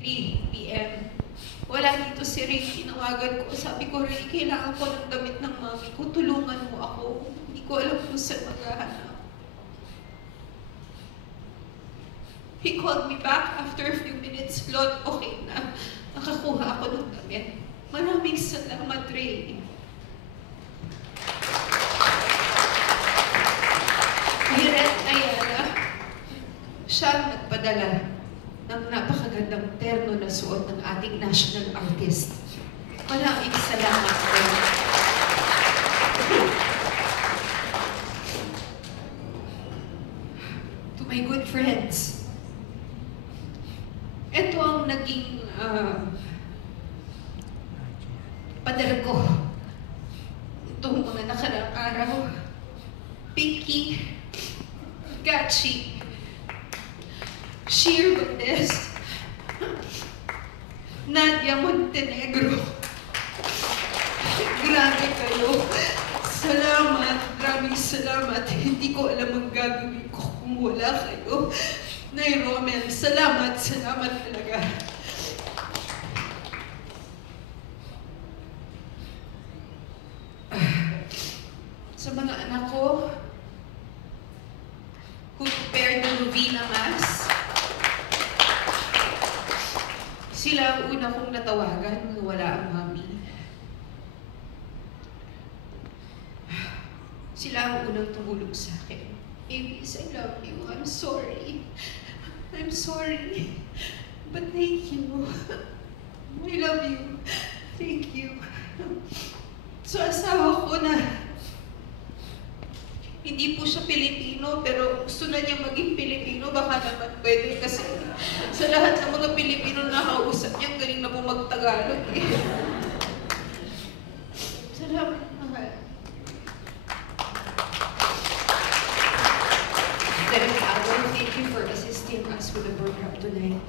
PM. Wala dito si Ray. Tinawagan ko. Sabi ko, Ray, kailangan ko ng damit ng mami ko. Tulungan mo ako. Hindi ko alam kung saan maghahanap. He called me back after a few minutes. Lord, okay na. Nakakuha ako ng damit. Maraming salamat, Ray. Hiret Ayala, siya ang nagpadala ng napakagandang terno na suot ng ating national artist. Maraming salamat po. To my good friends, ito ang naging padala ko itong mga nakaraang araw. Pinky, Gachi, Sheer Valdez, Nadia Montenegro. Grabe kayo. Salamat. Maraming salamat. Hindi ko alam ang gagawin ko kung wala kayo. Nay Romel, salamat. Salamat talaga. Sa mga anak ko, who prepared the Novena Mass, sila ang una kong natawagan nung wala ang mami. Sila ang unang tumulong sa akin. Avis, I love you. I'm sorry. I'm sorry. But thank you. I love you. Thank you. So asawa ko na hindi po siya Pilipino, pero gusto na niya maging Pilipino, baka naman pwede kasi sa lahat ng mga Pilipino na nakausap niya, galing na po mag-Tagalog eh. Salamat, mahal. Derek Alvaro, thank you for assisting us with the program tonight.